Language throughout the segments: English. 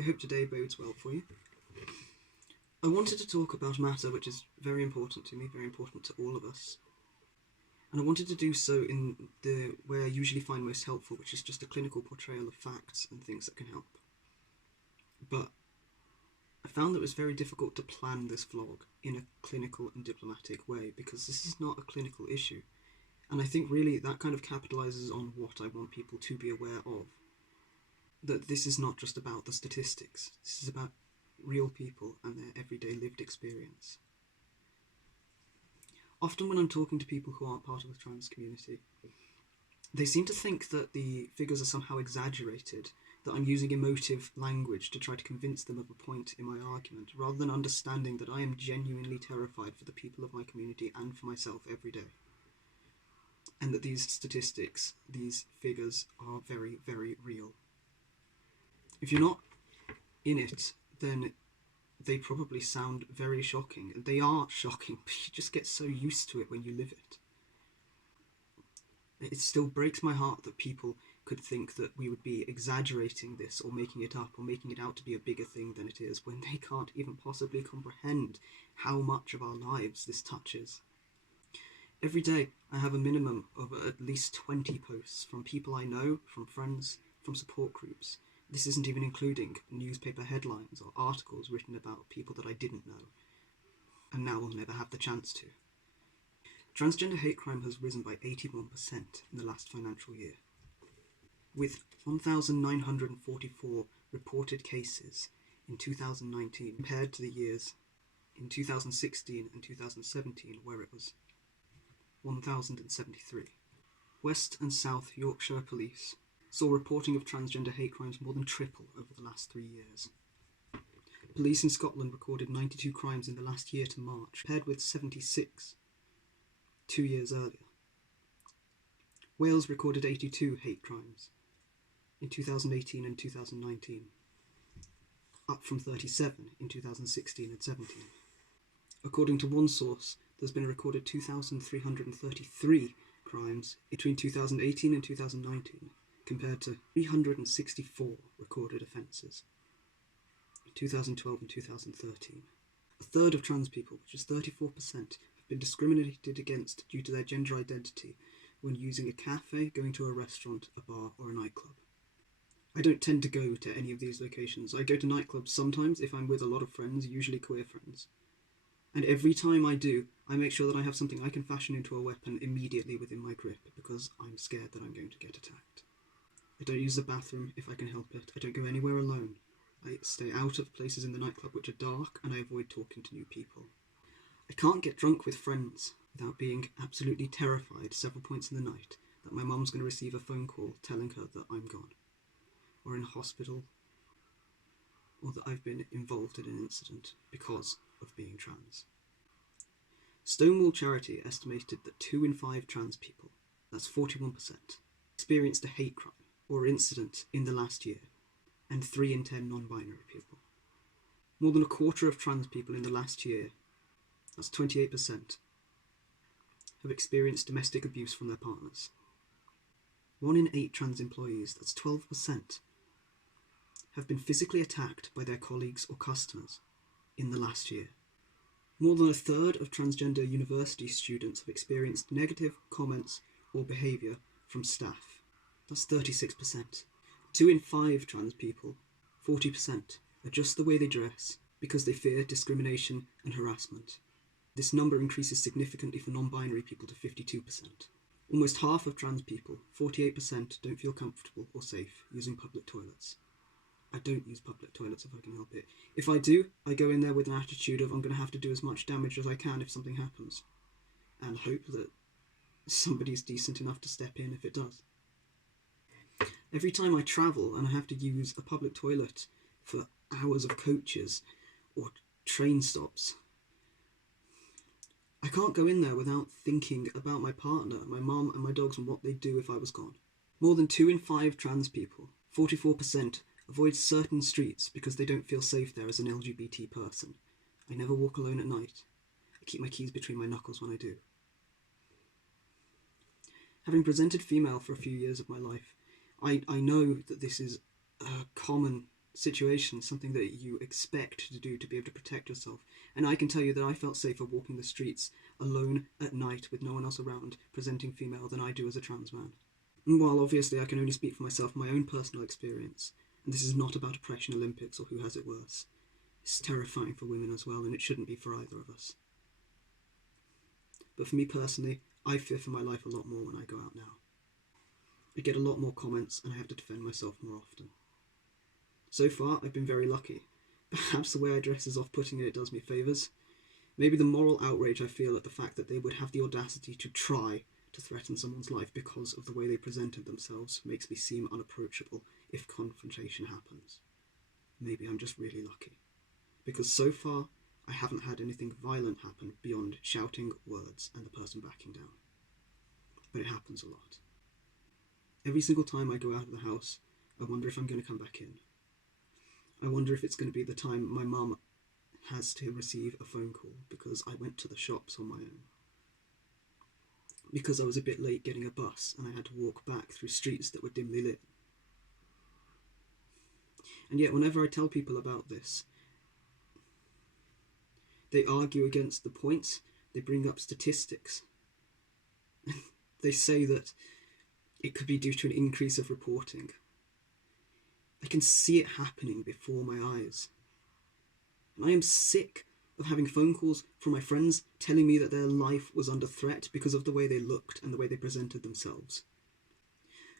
I hope today bodes well for you. I wanted to talk about a matter which is very important to me, very important to all of us. And I wanted to do so in the way I usually find most helpful, which is just a clinical portrayal of facts and things that can help. But I found that it was very difficult to plan this vlog in a clinical and diplomatic way, because this is not a clinical issue. And I think really that kind of capitalizes on what I want people to be aware of. That this is not just about the statistics, this is about real people and their everyday lived experience. Often when I'm talking to people who aren't part of the trans community, they seem to think that the figures are somehow exaggerated, that I'm using emotive language to try to convince them of a point in my argument, rather than understanding that I am genuinely terrified for the people of my community and for myself every day. And that these statistics, these figures, are very, very real. If you're not in it, then they probably sound very shocking. They are shocking, but you just get so used to it when you live it. It still breaks my heart that people could think that we would be exaggerating this or making it up or making it out to be a bigger thing than it is, when they can't even possibly comprehend how much of our lives this touches. Every day I have a minimum of at least 20 posts from people I know, from friends, from support groups. This isn't even including newspaper headlines or articles written about people that I didn't know, and now will never have the chance to. Transgender hate crime has risen by 81% in the last financial year, with 1,944 reported cases in 2019 compared to the years in 2016 and 2017, where it was 1,073. West and South Yorkshire Police saw reporting of transgender hate crimes more than triple over the last 3 years. Police in Scotland recorded 92 crimes in the last year to March, compared with 76 2 years earlier. Wales recorded 82 hate crimes in 2018 and 2019, up from 37 in 2016 and 17. According to one source, there's been recorded 2,333 crimes between 2018 and 2019, compared to 364 recorded offences in 2012 and 2013. A third of trans people, which is 34%, have been discriminated against due to their gender identity when using a cafe, going to a restaurant, a bar or a nightclub. I don't tend to go to any of these locations. I go to nightclubs sometimes if I'm with a lot of friends, usually queer friends. And every time I do, I make sure that I have something I can fashion into a weapon immediately within my grip, because I'm scared that I'm going to get attacked. I don't use the bathroom if I can help it. I don't go anywhere alone. I stay out of places in the nightclub which are dark, and I avoid talking to new people. I can't get drunk with friends without being absolutely terrified several points in the night that my mum's going to receive a phone call telling her that I'm gone, or in hospital, or that I've been involved in an incident because of being trans. Stonewall Charity estimated that 2 in 5 trans people, that's 41%, experienced a hate crime or incident in the last year, and 3 in 10 non-binary people. More than a quarter of trans people in the last year, that's 28%, have experienced domestic abuse from their partners. 1 in 8 trans employees, that's 12%, have been physically attacked by their colleagues or customers in the last year. More than a third of transgender university students have experienced negative comments or behaviour from staff. That's 36%. 2 in 5 trans people, 40%, adjust the way they dress because they fear discrimination and harassment. This number increases significantly for non-binary people to 52%. Almost half of trans people, 48%, don't feel comfortable or safe using public toilets. I don't use public toilets if I can help it. If I do, I go in there with an attitude of I'm going to have to do as much damage as I can if something happens, and hope that somebody's decent enough to step in if it does. Every time I travel and I have to use a public toilet for hours of coaches or train stops, I can't go in there without thinking about my partner, my mum and my dogs and what they'd do if I was gone. More than 2 in 5 trans people, 44%, avoid certain streets because they don't feel safe there as an LGBT person. I never walk alone at night. I keep my keys between my knuckles when I do. Having presented female for a few years of my life, I know that this is a common situation, something that you expect to do to be able to protect yourself. And I can tell you that I felt safer walking the streets alone at night with no one else around, presenting female, than I do as a trans man. And while obviously I can only speak for myself, my own personal experience, and this is not about Oppression Olympics or who has it worse, it's terrifying for women as well, and it shouldn't be for either of us. But for me personally, I fear for my life a lot more when I go out now. I get a lot more comments and I have to defend myself more often. So far, I've been very lucky. Perhaps the way I dress is off-putting and it does me favours. Maybe the moral outrage I feel at the fact that they would have the audacity to try to threaten someone's life because of the way they presented themselves makes me seem unapproachable if confrontation happens. Maybe I'm just really lucky. Because so far, I haven't had anything violent happen beyond shouting words and the person backing down. But it happens a lot. Every single time I go out of the house, I wonder if I'm going to come back in. I wonder if it's going to be the time my mum has to receive a phone call because I went to the shops on my own. Because I was a bit late getting a bus and I had to walk back through streets that were dimly lit. And yet whenever I tell people about this, they argue against the points, they bring up statistics. They say that it could be due to an increase of reporting. I can see it happening before my eyes. And I am sick of having phone calls from my friends telling me that their life was under threat because of the way they looked and the way they presented themselves.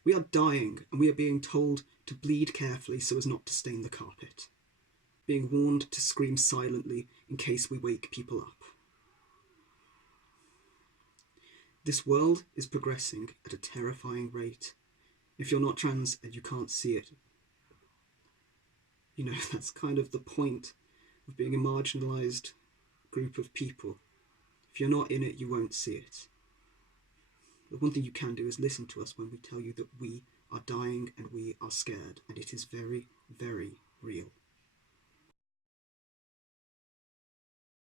We are dying and we are being told to bleed carefully so as not to stain the carpet. Being warned to scream silently in case we wake people up. This world is progressing at a terrifying rate. If you're not trans and you can't see it, you know, that's kind of the point of being a marginalised group of people. If you're not in it, you won't see it. The one thing you can do is listen to us when we tell you that we are dying and we are scared, and it is very, very real.